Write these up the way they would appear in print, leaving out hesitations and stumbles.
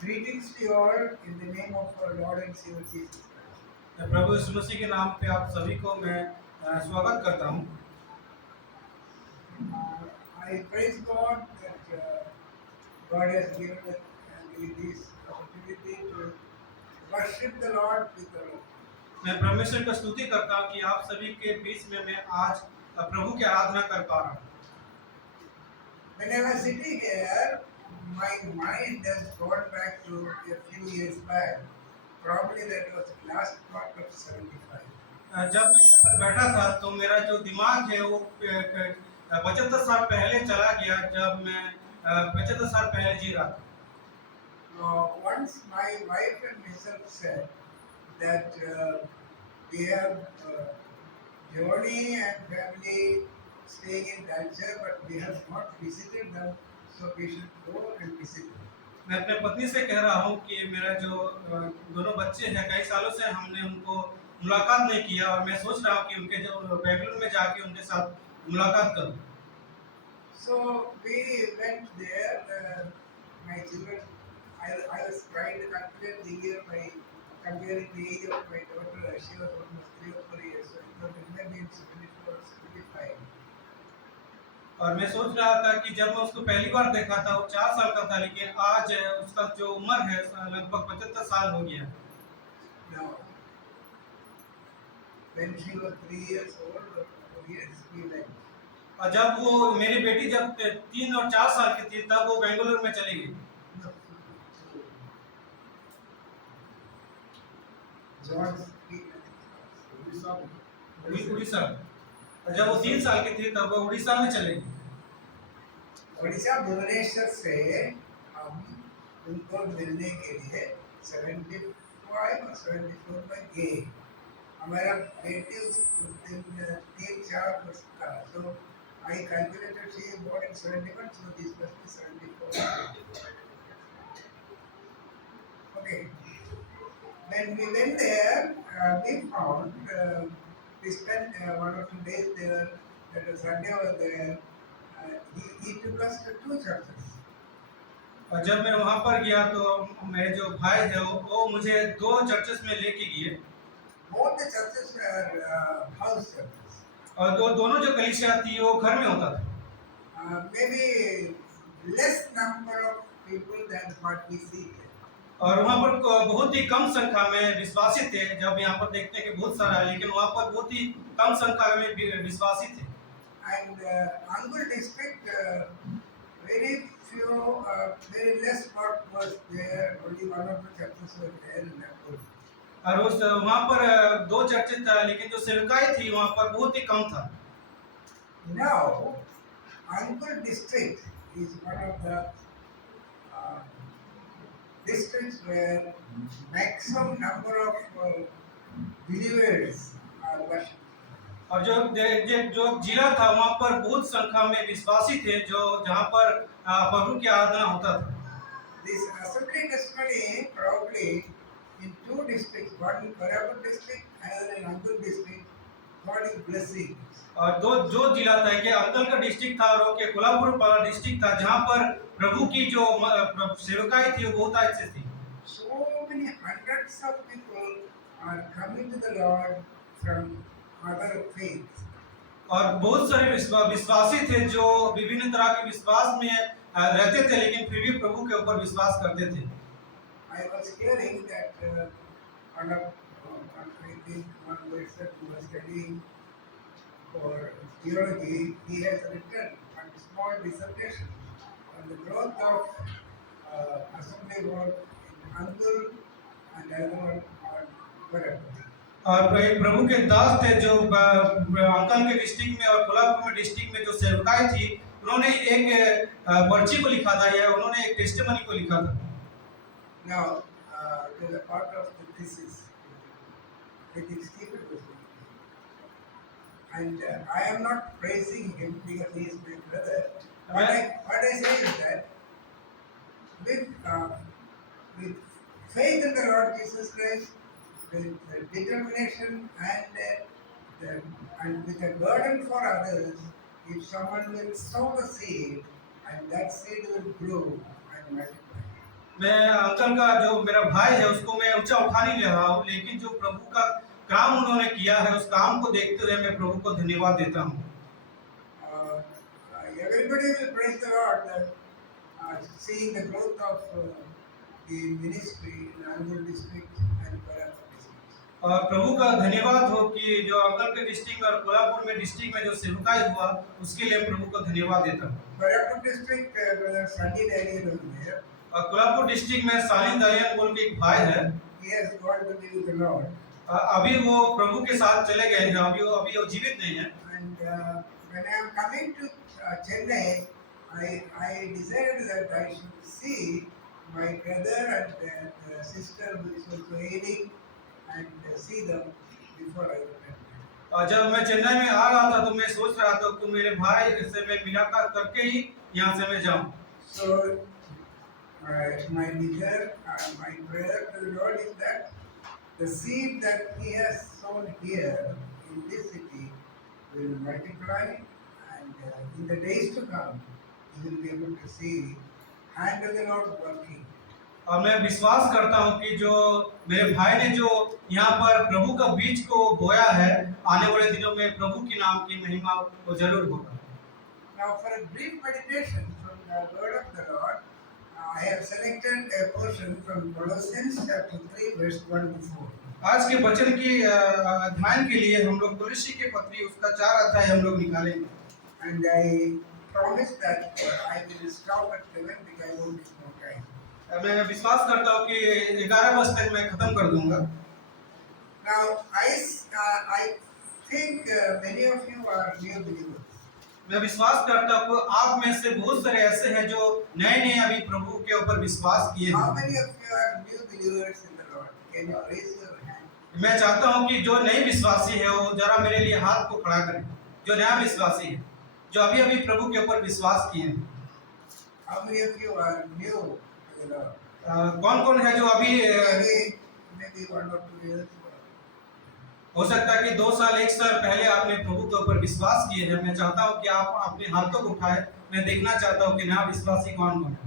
Greetings to you all in the name of our Lord and Savior Jesus Christ. प्रभु यीशु मसीह के नाम पे आप सभी को मैं स्वागत करता हूँ। I praise God that God has given us this opportunity to worship the Lord with the Lord. मैं परमेश्वर का स्तुति करता हूँ कि आप सभी के बीच में मैं आज प्रभु की आराधना कर पा रहा हूँ। When I was sitting here, my mind has gone back to a few years back. Probably that was last part of 75. जब मैं यहाँ पर बैठा था तो मेरा जो दिमाग है वो 75 साल पहले चला गया, जब मैं 75 साल पहले जी रहा था। Once my wife and myself said that we have Johnny and family staying in Dalcher, but we have not visited them, so we should go and visit them. मैं अपने पत्नी से कह रहा हूँ कि मेरा जो दोनों बच्चे हैं, कई सालों से हमने उनको मुलाकात नहीं किया और मैं सोच रहा हूँ कि उनके जो बेंगलुरु में जाके उनके साथ मुलाकात करूँ। So we went there. My children, I was trying to calculate the year by comparing the age of my daughter. She was almost 3 or 4 years, so it was maybe 74 or 75. और मैं सोच रहा था कि जब मैं उसको पहली बार देखा था वो 4 साल का था, लेकिन आज उसका जो उम्र है लगभग 75 साल हो गया। Now, when she was 3 years old or 4 years, we went. और जब वो मेरी बेटी जब 3 और 4 साल की थी तब वो बेंगलुरु में चली गई। उड़ीसा। और जब वो 3 साल की थी तब वो उड़ीसा में चले गई। उड़ीसा भुवनेश्वर से हम उनको मिलने के लिए 75 और 74 में गए। हमारा बेटी उस दिन 3-4 वर्ष का, so I calculated she is born in 71, so this must be 74. Okay. When we went there, we found we spent 1 or 2 days there. That was Sunday was there. He took us to 2 churches. और जब मैं वहाँ पर गया तो मेरे जो भाई है वो मुझे 2 चर्चेस में लेके गए। Both the churches were house churches. और दोनों जो कलीसिया थी वो घर में होता था। Maybe less number of people than what we see here. और वहाँ पर बहुत ही कम संख्या में विश्वासी थे। जब यहाँ पर देखते हैं कि बहुत सारा, लेकिन वहाँ पर बहुत ही कम संख्या में विश्वासी थे। And Angul district, very few, very less part was there. Only 1 or 2 churches were there in Angul. और उस वहाँ पर 2 चर्चेस था, लेकिन जो सेवकाई थी वहाँ पर बहुत ही कम था। Now, Angul district is one of the districts where maximum number of believers are worshipped. और जो जिला था वहाँ पर बहुत संख्या में विश्वासी थे, जो जहाँ पर प्रभु की आराधना होता था। This assembly testimony probably in 2 districts, one in Koraput district, another in Angul district, God is blessing. और जो जिला था कि अंकल का डिस्ट्रिक्ट था और के कोल्हापुर वाला डिस्ट्रिक्ट था, जहाँ पर प्रभु की जो सेवकाई थी वो बहुत अच्छी थी। So many hundreds of people are coming to the Lord from other faiths. और बहुत सारे विश्वासी थे जो विभिन्न तरह के विश्वास में रहते थे, लेकिन फिर भी प्रभु के ऊपर विश्वास करते थे। I was hearing that one of I think one person who was studying for theology, he has written a small dissertation on the growth of assembly work in Angul and another one on Koraput. और एक प्रभु के दास थे जो uncle के district में और कोल्हापुर में district में जो सेवकाई थी, उन्होंने एक पर्ची को लिखा था या उन्होंने एक टेस्टिमनी को लिखा था। Now, to the part of the thesis, I think Stephen was doing. And I am not praising him because he is my brother. What I say is that with faith in the Lord Jesus Christ, with determination and with a burden for others, if someone will sow the seed, and that seed will grow and multiply. मैं uncle का जो मेरा भाई है उसको मैं ऊंचा उठा नहीं ले रहा हूँ, लेकिन जो प्रभु का काम उन्होंने किया है उस काम को देखते हुए मैं प्रभु को धन्यवाद देता हूँ। Uh, Everybody will praise the Lord, seeing the growth of the ministry in Angul district and Kolhapur district. और प्रभु का धन्यवाद हो कि जो अंकल के डिस्ट्रिक्ट में और कोल्हापुर में डिस्ट्रिक्ट में जो सेवकाई हुआ उसके लिए प्रभु को धन्यवाद देता हूँ। Kolhapur district, Brother Sandy Daniel was there. और कोल्हापुर डिस्ट्रिक्ट में सालिन दरियन बोल के एक भाई है, He has gone to be with the Lord. अभी वो प्रभु के साथ चले गए हैं, अभी वो जीवित नहीं है। And when I am coming to Chennai, I decided that I should see my brother and sister who is also ailing and see them before I return. और जब मैं चेन्नई में आ रहा था तो मैं सोच रहा था कि मेरे भाई से मैं मुलाकात करके ही यहाँ से मैं जाऊँ। So my desire, my prayer to the Lord is that the seed that He has sown here in this city will multiply, and in the days to come, you will be able to see hand of the Lord working. और मैं विश्वास करता हूँ कि जो मेरे भाई ने जो यहाँ पर प्रभु का बीज को बोया है, आने वाले दिनों में प्रभु की नाम की महिमा वो जरूर होगा। Now, for a brief meditation from the word of the Lord, I have selected a portion from Colossians chapter 3, verse 1 to 4. आज के वचन की अध्ययन के लिए हम लोग कुलुस्सी के पत्री उसका 4 अध्याय हम लोग निकालेंगे। And I promise that I will stop at 7 because I won't take more time. मैं विश्वास करता हूँ कि 11 बजे तक मैं खत्म कर दूंगा। Now, I think many of you are new believers. मैं विश्वास करता हूँ आप में से बहुत सारे ऐसे हैं जो नए अभी प्रभु के ऊपर विश्वास किए How हैं। many of you are new believers in the Lord? Can you raise your hand? मैं चाहता हूँ कि जो नए विश्वासी है वो जरा मेरे लिए हाथ को खड़ा करें, जो नया विश्वासी है, जो अभी अभी प्रभु के ऊपर विश्वास किए हैं। How many of you are new to the Lord? कौन कौन है जो अभी Maybe 1 or 2 years. हो सकता है कि 2 साल 1 साल पहले आपने प्रभु के ऊपर विश्वास किए हैं। मैं चाहता हूँ कि आप अपने हाथों को उठाएं। मैं देखना चाहता हूँ कि नया विश्वासी कौन कौन है।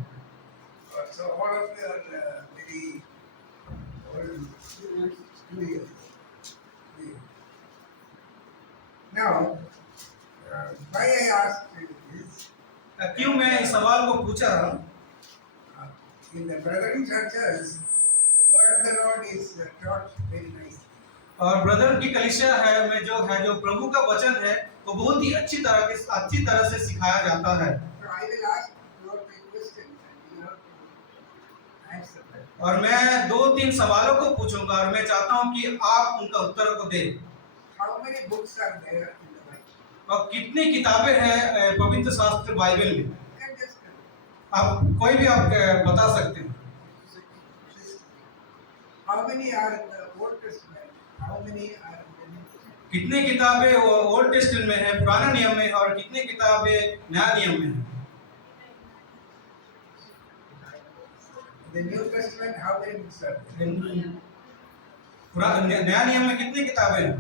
So all of you are very old, 2 years. Now, why I asked you this? क्यों मैं इस सवाल को पूछा रहा हूँ? In the brethren churches, the word of the Lord is taught very nicely. और ब्रदर की कलीसिया है में जो प्रभु का वचन है वो बहुत ही अच्छी तरह से सिखाया जाता है। So I will ask 2 or 3 questions and you have to answer them. और मैं 2-3 सवालों को पूछूंगा और मैं चाहता हूं कि आप उनका उत्तर को दें। How many books are there in the Bible? और कितनी किताबें हैं पवित्र शास्त्र बाइबल में? You can just tell. आप कोई भी आप बता सकते हैं। How many are in the Old Testament? How many are in the New Testament? कितनी किताबें ओल्ड टेस्टमेंट में है, पुराने नियम में, और कितनी किताबें नया नियम में है? The New Testament, how many books are there? नया नियम में कितनी किताबें हैं?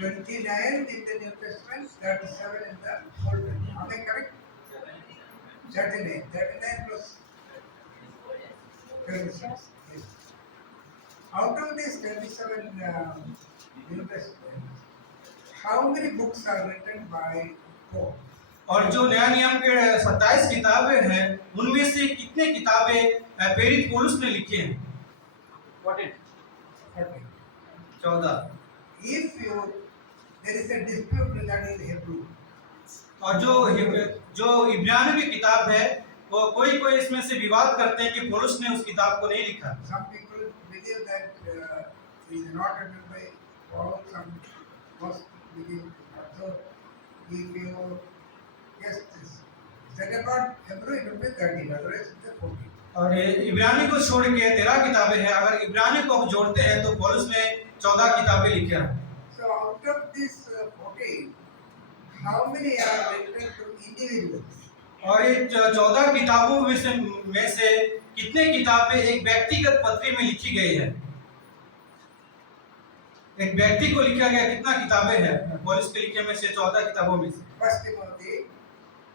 29 in the New Testament, 37 in the Old Testament. Am I correct? 39 plus 36. Yes. Out of these 37 New Testament, how many books are written by Paul? और जो नया नियम के 27 किताबें हैं उनमें से कितने किताबें प्रेरित पौलुस ने लिखी हैं? 14. 14। If there is a dispute regarding Hebrew, और जो इब्रानी की किताब है वो कोई इसमें से विवाद करते हैं कि पौलुस ने उस किताब को नहीं लिखा। some people believe that it is not written by Paul, some most believe not. So if you just set apart Hebrew, it will be 13, otherwise it is 14. और इब्रानी को छोड़ के 13 किताबें हैं। अगर इब्रानी को हम जोड़ते हैं तो पौलुस ने 14 किताबें लिखी हैं। So out of this 14, how many are written to individuals? और ये 14 किताबों में से कितने किताबें एक व्यक्तिगत पत्री में लिखी गई है? एक व्यक्ति को लिखा गया कितना किताबें हैं? पौलुस के लिखे में से 14 किताबों में से First Timothy,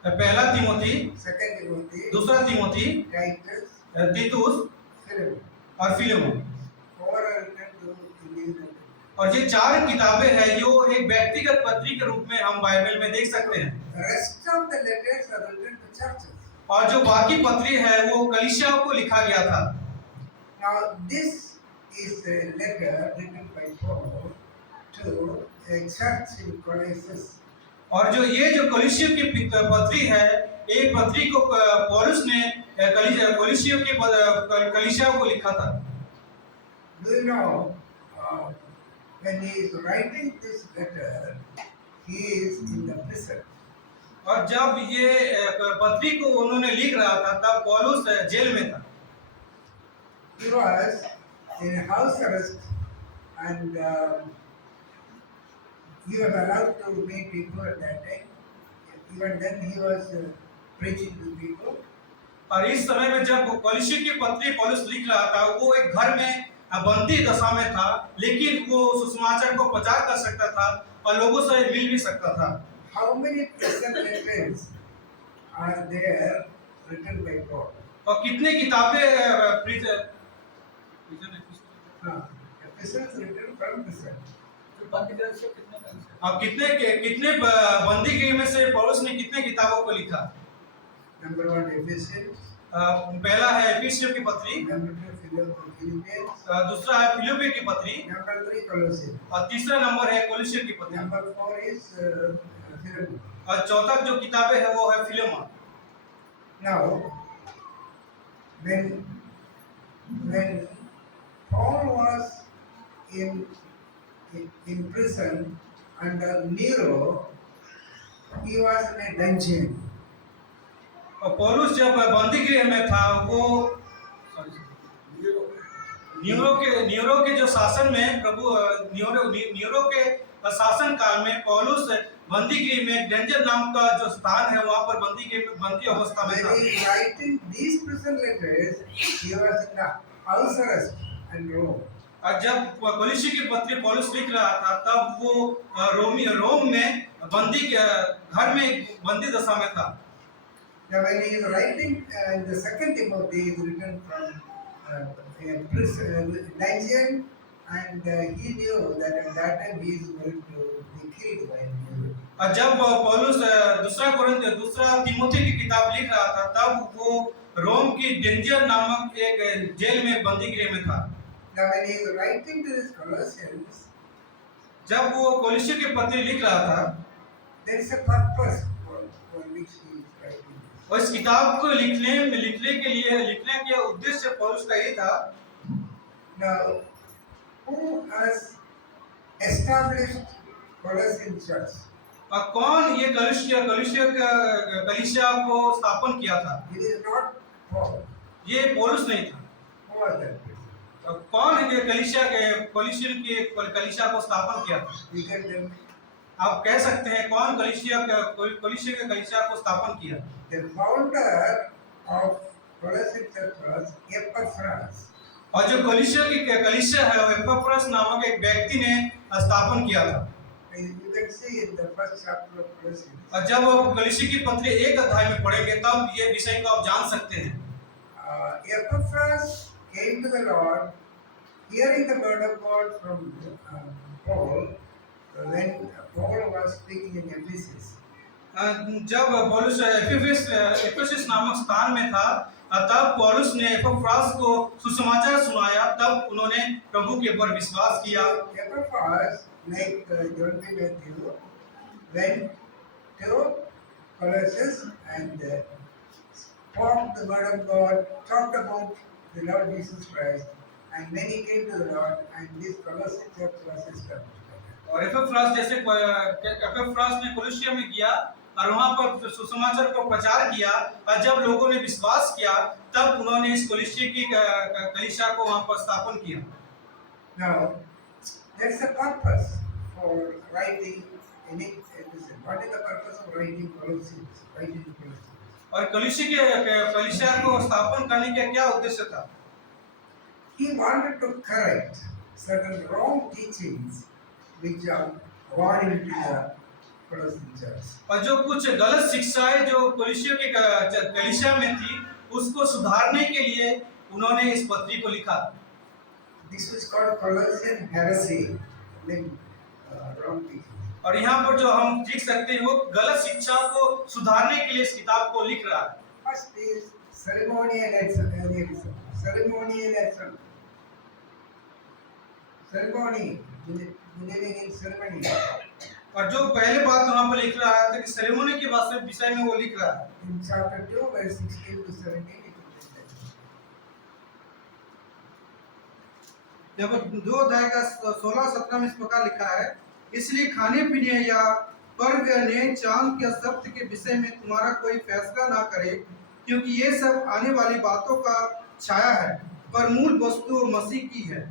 पहला तिमोथी, Second Timothy, दूसरा तिमोथी, Titus, तीतुस Philemon. और Philemon. Four are written to individual. और ये चार किताबें हैं जो एक व्यक्तिगत पत्री के रूप में हम बाइबल में देख सकते हैं। The rest of the letters are written to churches. और जो बाकी पत्री है वो कलीसियाओं को लिखा गया था। Now this is a letter written by Paul to a church in Colossus. और जो ये जो कलीसियों की पत्री है, एक पत्री को पौलुस ने कलीसियों के कलीसियाओं को लिखा था। Do you know, when he is writing this letter, he is in the prison. और जब ये पत्री को उन्होंने लिख रहा था तब पौलुस जेल में था। He was in house arrest and he was allowed to meet people at that time. Even then he was preaching to people. और इस समय में जब कलीसिया की पत्री पौलुस लिख रहा था, वो एक घर में बंदी दशा में था, लेकिन वो सुसमाचार को प्रचार कर सकता था और लोगों से मिल भी सकता था। How many prison letters are there written by Paul? और कितने किताबें Epistles written from prison. अब कितने बंदी गृह में से पौलुस ने कितने किताबों को लिखा? Number one, Ephesians. पहला है एफिसियों की पत्री, Number two, Philippians. दूसरा है फिलिप्पी की पत्री, Number three, Colossians. और तीसरा नंबर है कोलोसियों की पत्री, Number four is Philemon. और चौथा जो किताबें है वो है Philemon. Now, when Paul was in prison under Nero, he was in a dungeon. और पौलुस जब बंदी गृह में था, वो न्यूरो के जो शासन में न्यूरो के शासन काल में पौलुस बंदी गृह में डेंजर नाम का जो स्थान है वहां पर बंदी अवस्था में था। When he writing these prison letters, he was in the house arrest in Rome. और जब कलीसिया की पत्री पौलुस लिख रहा था तब वो रोम में बंदी के घर में बंदी दशा में था। Now when he is writing in the second Timothy, he is written from a prison dungeon, and he knew that at that time he is going to be killed by Nero. और जब पौलुस दूसरा तिमोथी की किताब लिख रहा था तब वो रोम की डेंजर नामक एक जेल में बंदी गृह में था। Now when he is writing to his Colossians, जब वो कलीसिया की पत्री लिख रहा था, there is a purpose for which he is writing. और इस किताब को लिखने के उद्देश्य पौलुस का ये था। Now, who has established Colossian church? और कौन ये कलीसिया को स्थापन किया था? It is not Paul. ये पौलुस नहीं था। Who was that person? कौन ये कलीसिया को स्थापन किया था? You can tell me. आप कह सकते हैं कौन कलीसिया के कलीसिया को स्थापन किया? The founder of Colossian church was Epaphras. और जो कलीसिया है वो एपफ्रास नामक एक व्यक्ति ने स्थापन किया था। You can see in the first chapter of Colossians. और जब आप कलीसिया की पत्री 1 अध्याय में पढ़ेंगे तब ये विषय को आप जान सकते हैं। Epaphras came to the Lord, hearing the word of God from Paul, when Paul was speaking in Ephesus. जब पौलुस एफेसस नामक स्थान में था तब पौलुस ने एपफ्रास को सुसमाचार सुनाया, तब उन्होंने प्रभु के ऊपर विश्वास किया। Epaphras, like John B. Matthew, went to Colossus and spoke the word of God, talked about the Lord Jesus Christ, and many came to the Lord, and this Colossian church was established. और एपफ्रास ने कलीसिया में गया और वहां पर सुसमाचार को प्रचार किया, और जब लोगों ने विश्वास किया तब उन्होंने इस कलीसिया को वहां पर स्थापन किया। Now, there is a purpose for writing any epistle. What is the purpose of writing Colossians? और कलीसिया को स्थापन करने का क्या उद्देश्य था? He wanted to correct certain wrong teachings which are gone into the Colossian church. और जो कुछ गलत शिक्षाएं जो कोलिसियों के कलीसिया में थी उसको सुधारने के लिए उन्होंने इस पत्री को लिखा। This is called Colossian heresy, mean wrong teaching. और यहाँ पर जो हम देख सकते हैं वो गलत शिक्षा को सुधारने के लिए इस किताब को लिख रहा है। First is ceremonialism. Ceremonialism. Ceremony, believing in ceremony. और जो पहले बात वहाँ पर लिख रहा है कि सेरेमनी के विषय में वो लिख रहा है। In chapter 2, verse 16 to 17, it is written. जब 2 अध्याय का 16-17 में इस प्रकार लिखा है, इसलिए खाने पीने या पर्व या नए चांद के सप्त के विषय में तुम्हारा कोई फैसला ना करे, क्योंकि ये सब आने वाली बातों का छाया है, पर मूल वस्तु मसीह की है।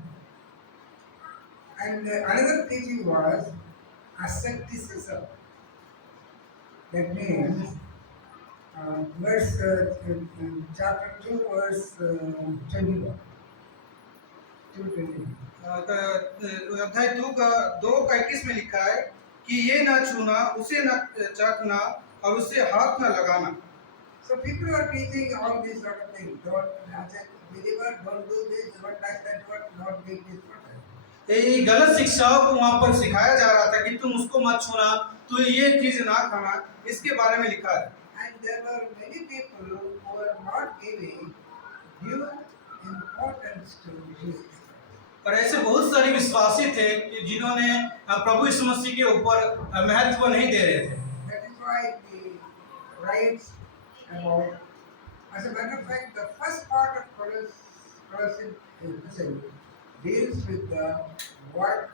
And another teaching was asceticism. That means, chapter 2, verse 21. 2:21. अध्याय 2:21 में लिखा है कि ये न छूना, उसे न चखना और उसे हाथ न लगाना। So people are teaching all these sort of things. Don't, as a believer, don't do this, don't touch that one, not make this one. ये गलत शिक्षाओं को वहाँ पर सिखाया जा रहा था कि तुम उसको मत छूना, तो ये चीज ना खाना, इसके बारे में लिखा है। And there were many people who were not giving due importance to Jesus. और ऐसे बहुत सारे विश्वासी थे कि जिन्होंने प्रभु यीशु मसीह के ऊपर महत्व नहीं दे रहे थे। That is why the writes about, as a matter of fact, the first part of Colossians epistle deals with the work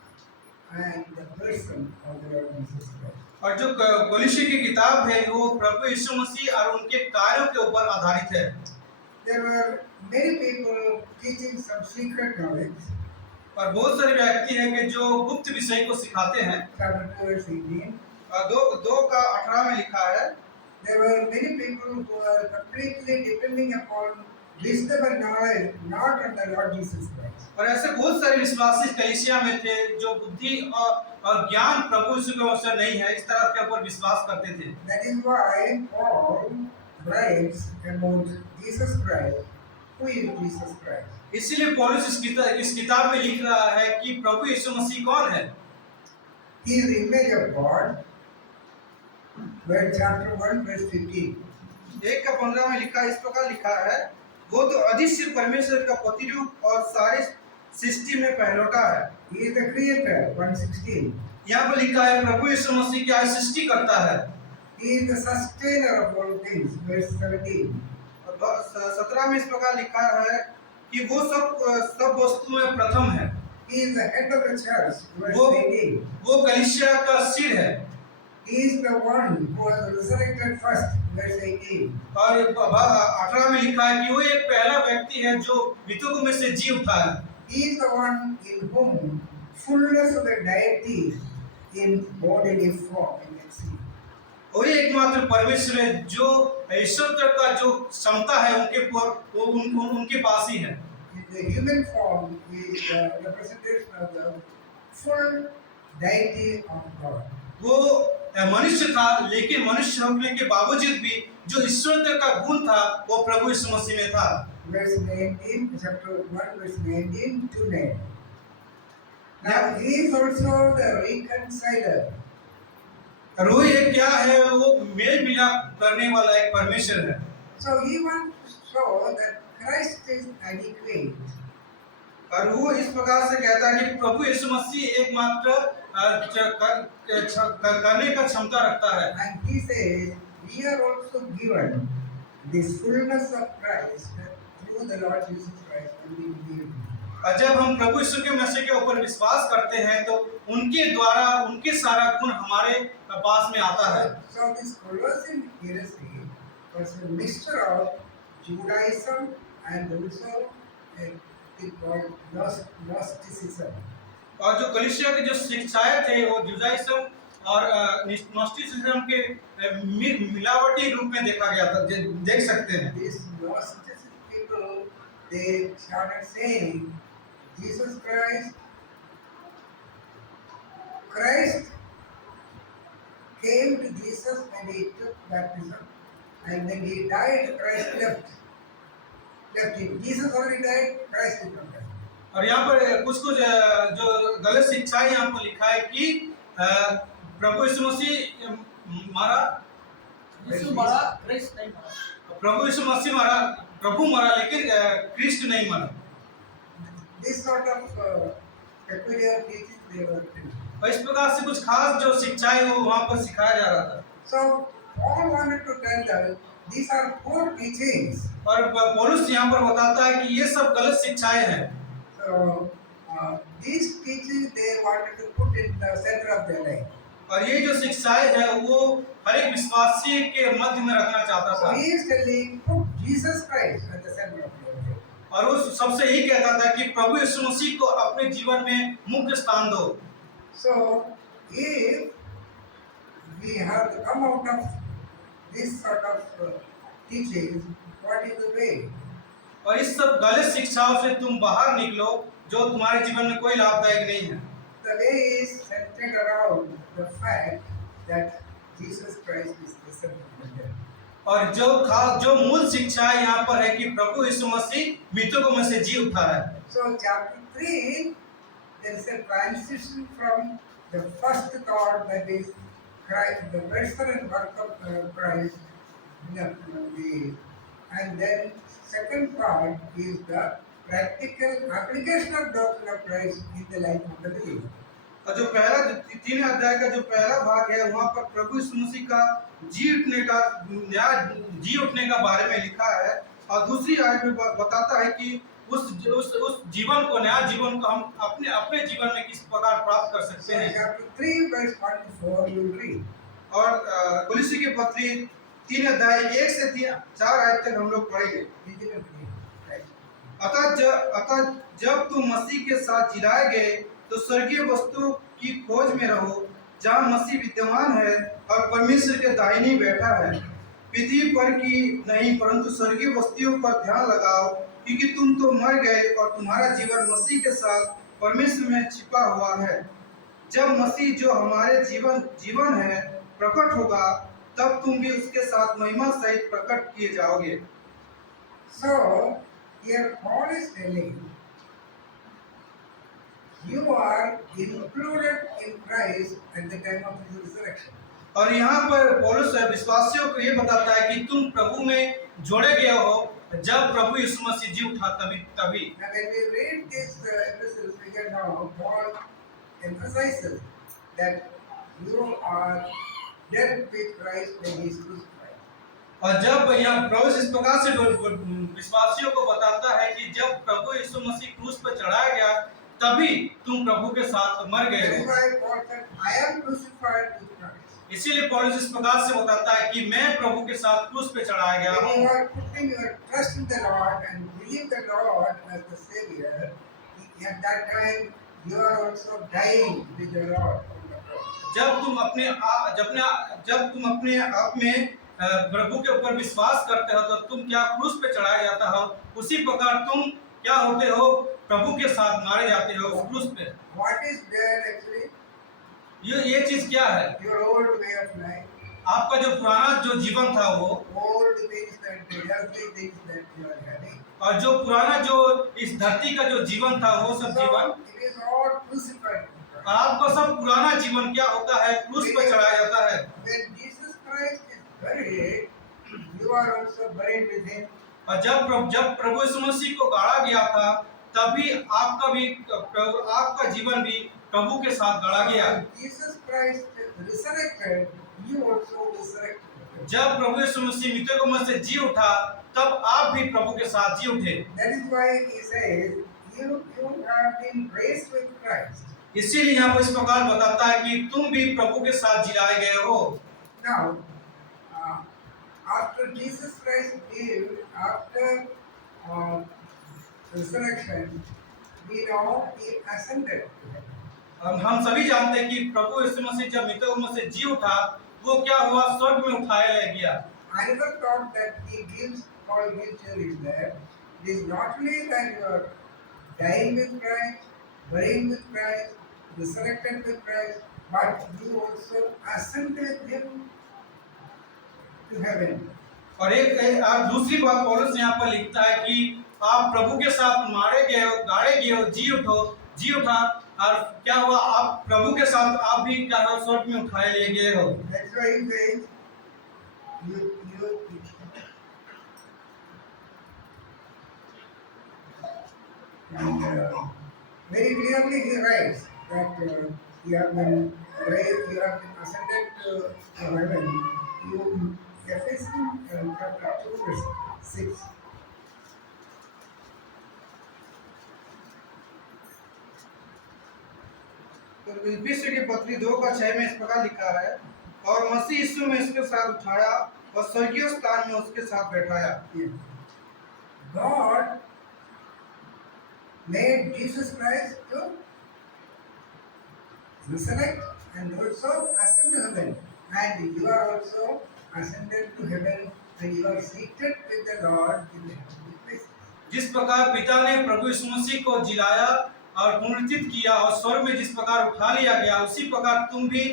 and the person of the Lord Jesus Christ. और जो कोलिसी की किताब है वो प्रभु यीशु मसीह और उनके कार्यों के ऊपर आधारित है। There were many people teaching some secret knowledge. और बहुत सारे व्यक्ति हैं कि जो गुप्त विषय को सिखाते हैं। Chapter 2 verse 18. 2:18 में लिखा है, There were many people who were completely depending upon wisdom and knowledge, not on the Lord Jesus Christ. और ऐसे बहुत सारे विश्वासी कलीसिया में थे जो बुद्धि और ज्ञान प्रभु यीशु के से नहीं है, इस तरह के ऊपर विश्वास करते थे। That is why Paul writes about Jesus Christ. Who is Jesus Christ? इसीलिए पौलुस इस किताब में लिख रहा है कि प्रभु यीशु मसीह कौन है। He is the image of God. Where chapter 1 verse 15. 1:15 में लिखा, इस प्रकार लिखा है, वो तो अदृश्य परमेश्वर का प्रतिरूप और सारी सृष्टि में पहलौठा है। He is the creator. 1:16. यहाँ पर लिखा है प्रभु यीशु मसीह क्या सृष्टि करता है। He is the sustainer of all things. Verse 17. 17 में इस प्रकार लिखा है कि वो सब वस्तुओं में प्रथम है। He is the head of the church. Verse वो 18. वो कलीसिया का सिर है। He is the one who was resurrected first. Verse 18. और 18 में लिखा है कि वो एक पहला व्यक्ति है जो मृतकों में से जी उठा है। He is the one in whom fullness of the deity in bodily form we can see. वही एकमात्र परमेश्वर है जो ईश्वर का जो क्षमता है उनके पास ही है। The human form is the representation of the full deity of God. वो मनुष्य था, लेकिन मनुष्य होने के बावजूद भी जो ईश्वर का गुण था वो प्रभु यीशु मसीह में था। Verse 19, chapter 1, verse 19 to 9. Now he is also the reconciler. वो ये क्या है, वो मेल मिलाप करने वाला एक परमेश्वर है। So he wants to show that Christ is adequate. और वो इस प्रकार से कहता है कि प्रभु यीशु मसीह एकमात्र करने का क्षमता रखता है। And he says, we are also given this fullness of Christ through the Lord Jesus Christ when we believe. और जब हम प्रभु यीशु के मसीह के ऊपर विश्वास करते हैं तो उनके द्वारा उनके सारा गुण हमारे पास में आता है। So this Colossian heresy was a mixture of Judaism and also a thing called Gnosticism. और जो कलीसिया के जो शिक्षाएं थे वो जुडाइज्म और नोस्टिसिज्म के मिलावटी रूप में देखा गया था, देख सकते हैं। These Gnostic people, they started saying Jesus Christ came to Jesus and he took baptism. And when he died, Christ left him. Jesus already died, Christ did not die. और यहाँ पर कुछ कुछ जो गलत शिक्षा है यहाँ पर लिखा है कि प्रभु यीशु मसीह मारा, यीशु मरा, क्रिस्ट नहीं मरा। प्रभु यीशु मसीह मारा, प्रभु मरा, लेकिन क्रिस्ट नहीं मरा। This sort of peculiar teaching they were teaching. और इस प्रकार से कुछ खास जो शिक्षाएं वो वहाँ पर सिखाया जा रहा था। So Paul wanted to tell us these are poor teachings. और पौलुस यहाँ पर बताता है कि ये सब गलत शिक्षाएं हैं। So these teachings they wanted to put in the center of their life. और ये जो शिक्षाएं हैं वो हर एक विश्वासी के मध्य में रखना चाहता So था। he is telling put Jesus Christ at the center of your life. और वो सबसे यही कहता था कि प्रभु यीशु मसीह को अपने जीवन में मुख्य स्थान दो। So if we have to come out of this sort of teachings, what is the way? और इस सब गलत शिक्षाओं से तुम बाहर निकलो जो तुम्हारे जीवन में कोई लाभदायक नहीं है। The way is centered around the fact that Jesus Christ is risen from the dead. और जो मूल शिक्षा है यहाँ पर है कि प्रभु यीशु मसीह मृतकों में से जी उठा है। So chapter 3, there is a transition from the first thought, that is Christ, the person and work of Christ, and then second part is the practical application of doctrine of Christ in the life of the believer. और जो पहला 3 अध्याय का जो पहला भाग है वहाँ पर प्रभु यीशु मसीह का जी उठने का बारे में लिखा है। और दूसरी आयत में बताता है कि उस जीवन को, नया जीवन को हम अपने जीवन में किस प्रकार प्राप्त कर सकते हैं। Chapter 3 verse 1 to 4 you will read. और कुलुस्सी की पत्री 3 अध्याय 1 से 4 आयत तक हम लोग पढ़ेंगे। अतः जब तुम मसीह के साथ जिलाए गए तो स्वर्गीय वस्तु की खोज में रहो जहाँ मसीह विद्यमान है और परमेश्वर के दाहिनी बैठा है। पृथ्वी पर की नहीं परंतु स्वर्गीय वस्तुओं पर ध्यान लगाओ, क्योंकि तुम तो मर गए और तुम्हारा जीवन मसीह के साथ परमेश्वर में छिपा हुआ है। जब मसीह जो हमारे जीवन है प्रकट होगा तब तुम भी उसके साथ महिमा सहित प्रकट किए जाओगे। So here Paul is telling you are included in Christ at the time of his resurrection. और यहाँ पर पौलुस विश्वासियों को ये बताता है कि तुम प्रभु में जोड़े गए हो जब प्रभु यीशु मसीह जी उठा तभी। Now when we read this epistles, we can know Paul emphasizes that you are dead with Christ when he is crucified. और जब यहाँ प्रभु इस प्रकार से विश्वासियों को बताता है कि जब प्रभु यीशु मसीह क्रूस पर चढ़ाया गया तभी तुम प्रभु के साथ मर गए हो। That is why Paul said, I am crucified with Christ. इसीलिए पौलुस इस प्रकार से बताता है कि मैं प्रभु के साथ क्रूस पे चढ़ाया गया When you हूँ। are putting your trust in the Lord and believe the Lord as the Savior, at that time you are also dying with the Lord on the cross. जब तुम अपने आप में प्रभु के ऊपर विश्वास करते हो तो तुम क्या क्रूस पे चढ़ाया जाता हो, उसी प्रकार तुम क्या होते हो, प्रभु के साथ मारे जाते हो उस क्रूस पे। What is there actually? ये चीज क्या है? Your old way of life, आपका जो पुराना जो जीवन था वो, old things that earthly things that you are having. और जो पुराना जो इस धरती का जो जीवन था वो सब जीवन, It is all crucified. आपका सब पुराना जीवन क्या होता है, क्रूस पे चढ़ाया जाता है। When Jesus Christ is buried, you are also buried with him. और जब प्रभु यीशु मसीह को गाड़ा गया था तभी आपका जीवन भी प्रभु के साथ गाड़ा गया। Jesus Christ resurrected, you also resurrected. जब प्रभु यीशु मसीह मृतकों में से जी उठा तब आप भी प्रभु के साथ जी उठे। That is why he says, you have been raised with Christ. इसीलिए यहाँ पर इस प्रकार बताता है कि तुम भी प्रभु के साथ जिलाए गए हो। Now, after Jesus Christ lived, after resurrection, we know he ascended to heaven. हम सभी जानते हैं कि प्रभु यीशु मसीह जब मृतकों में से जी उठा वो क्या हुआ, स्वर्ग में उठाया गया। Another thought that Paul gives here is that it is not only that you are dying with Christ, burying with Christ, resurrected with Christ, but you also ascended him to heaven. और दूसरी बात पौलुस यहाँ पर लिखता है कि आप प्रभु के साथ मारे गए हो, गाड़े गए हो, जी उठा, और क्या हुआ, आप प्रभु के साथ आप भी क्या हो, स्वर्ग में उठाए लिए गए हो। That's why he says, you and very clearly he writes that you have been raised, you have been ascended to heaven. You Ephesians chapter 2 verse 6. तो इफिसियों की पत्री 2:6 में इस प्रकार लिखा है, और मसीह यीशु में उसके साथ उठाया और स्वर्गीय स्थान में उसके साथ बैठाया। God made Jesus Christ to resurrect and also ascend to heaven, and you are also ascended to heaven, and you are seated with the Lord in the heavenly places. जिस प्रकार पिता ने प्रभु यीशु मसीह को जिलाया और पुनरुत्थित किया और स्वर्ग में जिस प्रकार उठा लिया गया, उसी प्रकार तुम भी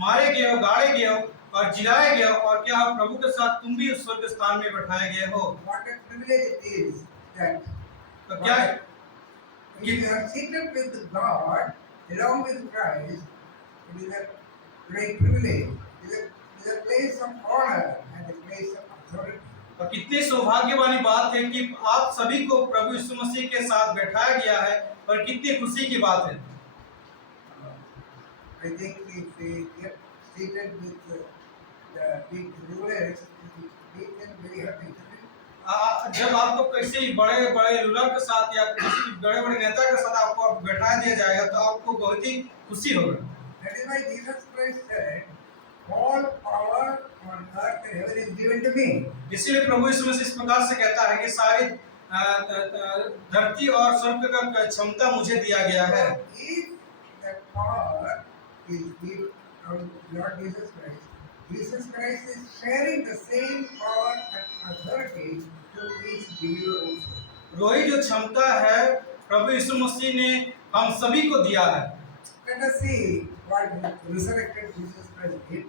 मारे गए हो, गाड़े गए हो और जिलाए गए हो, और क्या प्रभु के साथ तुम भी उस स्वर्ग स्थान में बैठाए गए हो। What a privilege it is that तो क्या if you are seated with God along with Christ, it is a great privilege. It is a place of honor and a place of authority. और कितनी सौभाग्यवानी बात है कि आप सभी को प्रभु यीशु मसीह के साथ बैठाया गया है, और कितनी खुशी की बात है। I think if we get seated with the big rulers, we can very happy. जब आपको किसी बड़े बड़े रूलर के साथ या किसी बड़े बड़े नेता के साथ आपको बैठा दिया जाएगा, तो आपको बहुत ही खुशी होगा। That is why Jesus Christ said, all power on earth and heaven is given to me. इसीलिए प्रभु यीशु मसीह इस प्रकार से कहता है कि सारी धरती और स्वर्ग का क्षमता मुझे दिया गया है। If that power is given from Lord Jesus Christ is sharing the same power and authority to each believer also. वही जो क्षमता है प्रभु यीशु मसीह ने हम सभी को दिया है। Let us see what resurrected Jesus Christ did.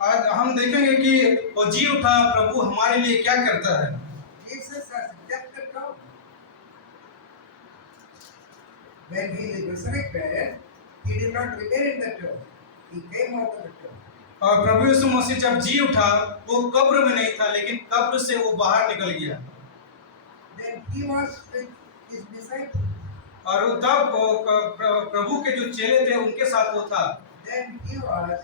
आज हम देखेंगे कि वो जी उठा प्रभु हमारे लिए क्या करता है। Jesus has left the tomb. When he is resurrected, he did not remain in the tomb. He came out of the tomb. और प्रभु यीशु मसीह जब जी उठा, वो कब्र में नहीं था, लेकिन कब्र से वो बाहर निकल गया। Then he was with his disciples. और तब वो प्रभु के जो चेले थे उनके साथ वो था। Then he was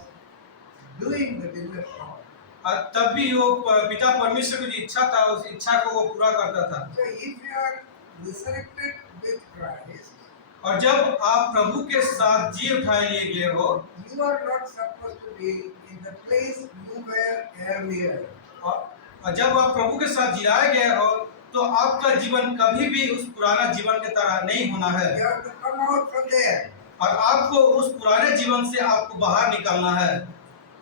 doing the will of God. और तब भी वो पिता परमेश्वर की जो इच्छा था, उस इच्छा को वो पूरा करता था। So if you are resurrected with Christ, और जब आप प्रभु के साथ जी उठाए लिए गए हो, you are not supposed to be in the place you were earlier. और जब आप प्रभु के साथ जिलाए गए हो, तो आपका जीवन कभी भी उस पुराना जीवन की तरह नहीं होना है। You have to come out from there. और आपको उस पुराने जीवन से आपको बाहर निकलना है।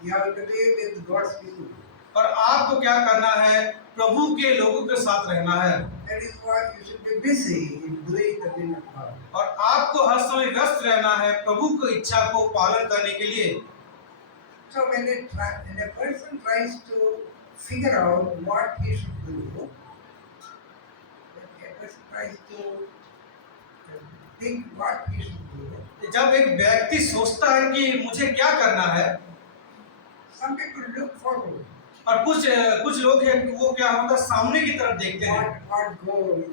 You have to be with God's people. और आपको क्या करना है, प्रभु के लोगों के साथ रहना है। That is why you should be busy in doing the will of God. और आपको हर समय व्यस्त रहना है प्रभु की इच्छा को पालन करने के लिए। So when a person tries to figure out what he should do, when a person tries to think what he should do, जब एक व्यक्ति सोचता है कि मुझे क्या करना है, some people look forward. और कुछ लोग हैं वो क्या होता है, सामने की तरफ देखते हैं। What goal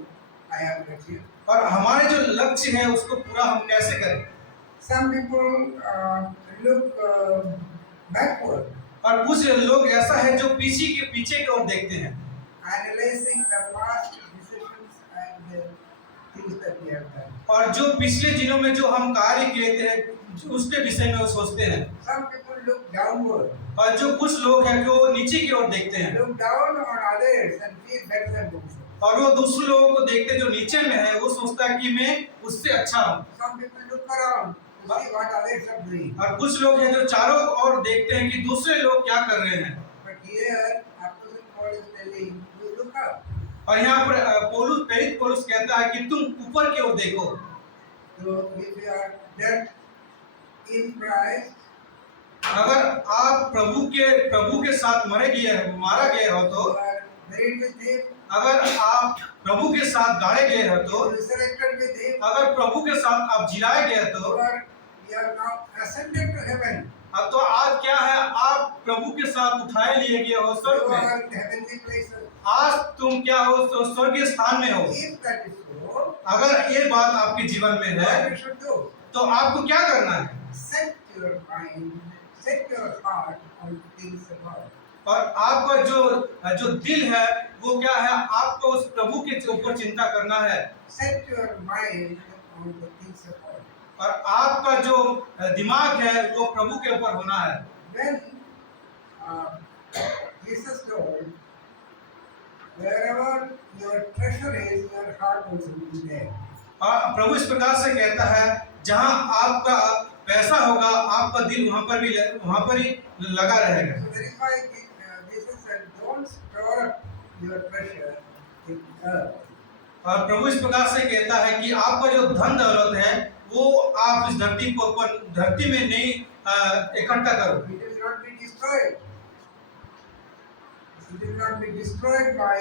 I have achieved. और हमारे जो लक्ष्य है उसको पूरा हम कैसे करें। Some people look backward, और कुछ लोग ऐसा है जो पीछे की ओर देखते हैं, analyzing the past decisions and the things that we have done. और जो पिछले दिनों में जो हम कार्य किए थे उसके विषय में वो सोचते हैं। Some people look downward, और जो कुछ लोग हैं जो नीचे की ओर देखते हैं, look down on others and feel better than themselves. और वो दूसरे लोगों को देखते जो नीचे में है, वो सोचता है कि मैं उससे अच्छा हूँ। Some people look around to see what others are doing. और कुछ लोग हैं जो चारों ओर देखते हैं कि दूसरे लोग क्या कर रहे हैं। But here, Apostle Paul is telling you look up. और यहाँ पर प्रेरित पौलुस कहता है कि तुम ऊपर की ओर देखो। So if you are dead in Christ, अगर आप प्रभु के साथ मारा गए हो तो, you are buried with him, अगर आप प्रभु के साथ गाड़े गए हो तो, resurrected with him, अगर प्रभु के साथ आप जिलाए गए तो, you are now ascended to heaven. अब तो आज क्या है, आप प्रभु के साथ उठाए लिए गए हो स्वर्ग You में। are in heavenly places. आज तुम क्या हो, तो स्वर्गीय स्थान में हो। If that is so, अगर ये बात आपके जीवन में है what you should do? तो आपको क्या करना है? Set your mind, set your heart on things above. और आपका जो दिल है वो क्या है, आपको उस प्रभु के ऊपर चिंता करना है। Set your mind on the things above. और आपका जो दिमाग है वो प्रभु के ऊपर होना है। When Jesus told, wherever your treasure is, your heart also will be there. और प्रभु इस प्रकार से कहता है, जहाँ आपका पैसा होगा आपका दिल वहाँ पर ही लगा रहेगा। So that is why Jesus said, don't store up your treasure in earth. और प्रभु इस प्रकार से कहता है कि आपका जो धन दौलत है वो आप इस धरती में नहीं इकट्ठा करो। It will not be destroyed. It will not be destroyed by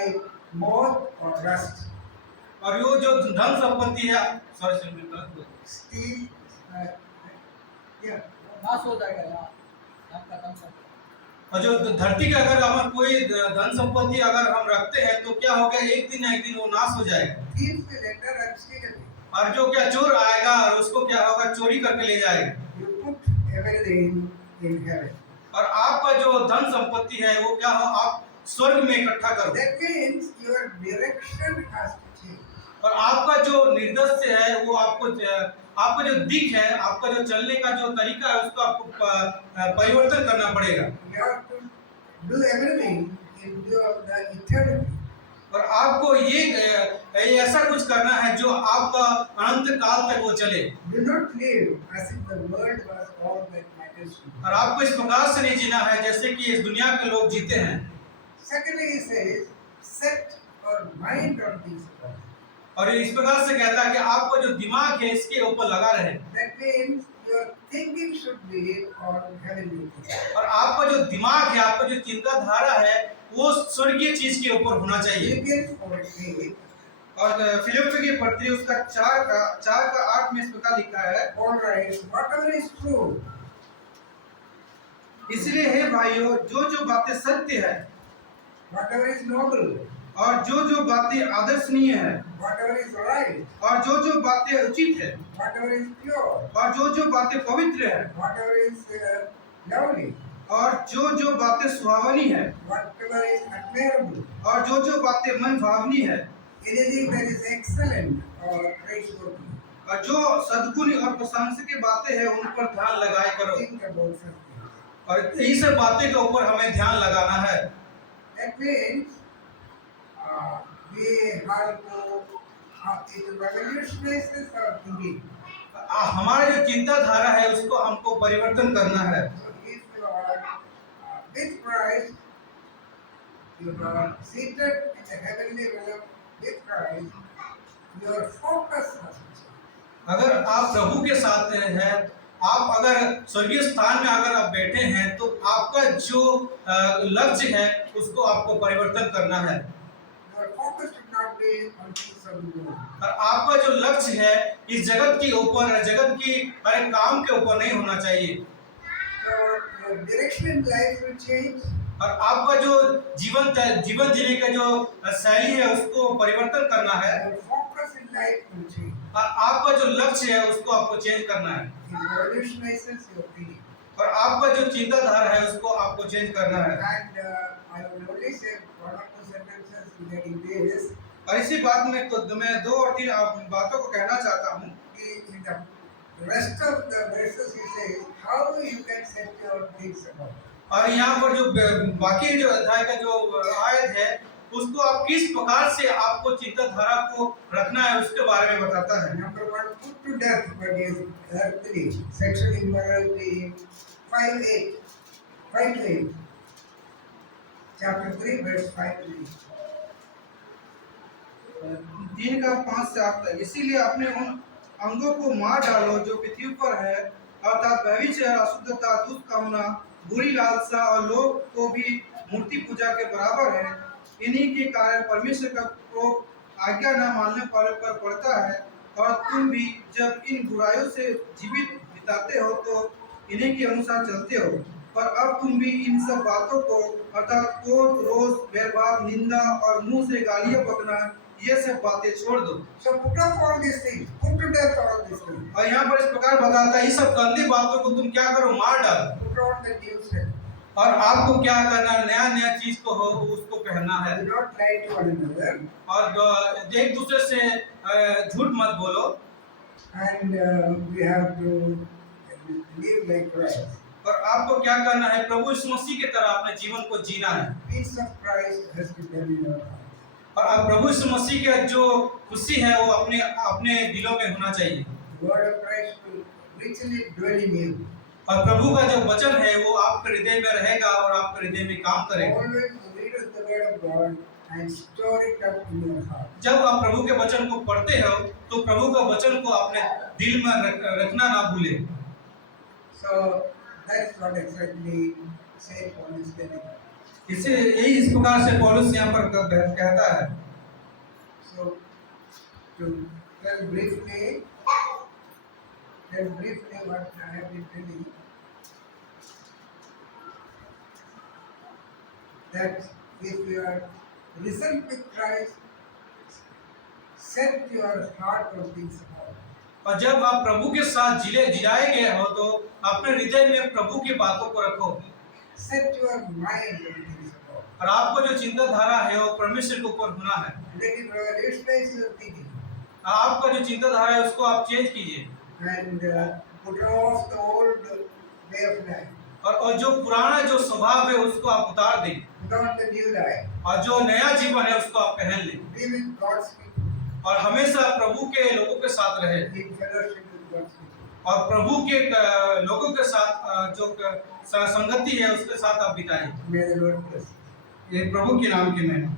moth or rust. और यो जो धन संपत्ति है, Steel, yeah. नाश हो जाएगा यहाँ आपका धन संपत्ति। और जो धरती के अगर हम कोई धन संपत्ति अगर हम रखते हैं तो क्या होगा, एक दिन ना एक दिन वो नाश हो जाएगा। Thieves will enter and steal it. और जो क्या चोर आएगा और उसको क्या होगा, चोरी करके ले जाएगा। You put everything in heaven. और आपका जो धन संपत्ति है वो क्या हो, आप स्वर्ग में इकट्ठा करो। That means your direction has to change. और आपका जो निर्देश है वो आपका जो दिख है, आपका जो चलने का जो तरीका है उसको आपको परिवर्तन करना पड़ेगा। You have to do everything in the eternity. और आपको ये ऐसा कुछ करना है जो आपका अनंत काल तक वो चले। Do not live as if the world was all that matters to you. और आपको इस प्रकार से नहीं जीना है जैसे कि इस दुनिया के लोग जीते हैं। Secondly, he says, set your mind on things above. और इस प्रकार से कहता है कि आपको जो दिमाग है इसके ऊपर लगा रहे। That means your thinking should be on heavenly things. और आपका जो दिमाग है, आपका जो चिंता धारा है वो स्वर्गीय चीज के ऊपर होना चाहिए। Philippians 4:8, और फिलिप्पी की पत्री उसका 4:8 में इस प्रकार लिखा है, Paul writes, whatever is true, इसलिए हे भाइयों, जो बातें सत्य है whatever is noble, और जो बातें आदर्शनीय है whatever is right, और जो बातें उचित है whatever is pure, और जो बातें पवित्र है whatever is lovely, और जो बातें सुहावनी है whatever is admirable, और जो बातें मन भावनी है anything that is excellent or praiseworthy, और जो सद्गुण और प्रशंसनीय बातें हैं उन पर ध्यान लगाए करो। think about such things. और यही सब बातें के ऊपर हमें ध्यान लगाना है। That means we have to it revolutionizes our thinking. हमारा जो चिंता धारा है उसको हमको परिवर्तन करना है। So if you are with Christ, you are seated in the heavenly realm with Christ, your focus has to change. अगर आप प्रभु के साथ हैं, आप अगर स्वर्गीय स्थान में अगर आप बैठे हैं तो आपका जो लक्ष्य है उसको आपको परिवर्तन करना है। Your focus should not be on things of the world. और आपका जो लक्ष्य है इस जगत के ऊपर, जगत की हर काम के ऊपर नहीं होना चाहिए। So your direction in life will change. और आपका जो जीवन जीने का जो शैली है उसको परिवर्तन करना है। Your focus in life will change. और आपका जो लक्ष्य है उसको आपको चेंज करना है। It revolutionizes your thinking. और आपका जो चिंताधारा है उसको आपको चेंज करना है। And I will only say one or two sentences regarding this. और इसी बात में तो मैं 2 और 3 बातों को कहना चाहता हूँ। In the rest of the verses he says how you can set your things above. और यहाँ पर जो बाकी जो अध्याय का जो आयत है उसको आप किस प्रकार से आपको चिंताधारा को रखना है उसके बारे में बताता है। Number 1, put to death what is earthly, sexual immorality, 5:8. Chapter 3, verse 5-8. 3 का 5 से 8 तक। इसीलिए अपने उन अंगों को मार डालो जो पृथ्वी पर है, अर्थात व्यभिचार, अशुद्धता, दुष्ट कामना, बुरी लालसा और लोभ को भी मूर्ति पूजा के बराबर है। इन्हीं के कारण परमेश्वर का कोप आज्ञा न मानने वालों पर पड़ता है। और तुम भी जब इन बुराइयों से जीवित बिताते हो तो इन्हीं के अनुसार चलते हो। पर अब तुम भी इन सब बातों को अर्थात क्रोध, रोष, भेदभाव, निंदा और मुंह से गालियां बकना, ये सब बातें छोड़ दो। So put up all these things, put to death all these things. और यहाँ पर इस प्रकार बताता है, ये सब गंदी बातों को तुम क्या करो, मार डालो। Put on the new self. और आपको क्या करना है, नया नया चीज को हो उसको पहनना है। Do not lie to one another. और एक दूसरे से झूठ मत बोलो। And we have to live like Christ. और आपको क्या करना है, प्रभु यीशु मसीह की तरह अपने जीवन को जीना है। Peace of Christ has to dwell in our hearts. और अब प्रभु यीशु मसीह का जो खुशी है वो अपने अपने दिलों में होना चाहिए। The word of Christ will richly dwell in you. और प्रभु का जो वचन है वो आपके हृदय में रहेगा और आपके हृदय में काम करेगा। Always read the word of God and store it up in your heart. जब आप प्रभु के वचन को पढ़ते हो तो प्रभु का वचन को अपने दिल में रखना ना भूले। So that's what exactly Saint Paul is telling us. इसे यही इस प्रकार से पौलुस यहाँ पर कहता है। So to tell briefly what I have been telling, that if you are risen with Christ, set your heart on things above. और जब आप प्रभु के साथ जिलाए गए हो तो अपने हृदय में प्रभु की बातों को रखो। Set your mind on things above. और आपको जो चिंताधारा है वो परमेश्वर के ऊपर होना है। Let it revolutionize your thinking आपका जो चिंताधारा है उसको आप चेंज कीजिए। and put off the old way of life. और जो पुराना जो स्वभाव है उसको आप उतार दें। Put on the new life. और जो नया जीवन है उसको आप पहन लें। Be with God's people. और हमेशा प्रभु के लोगों के साथ रहे। In fellowship with God's people. और प्रभु के लोगों के साथ जो संगति है उसके साथ आप बिताएं। May the Lord bless you. ये प्रभु के नाम की महिमा।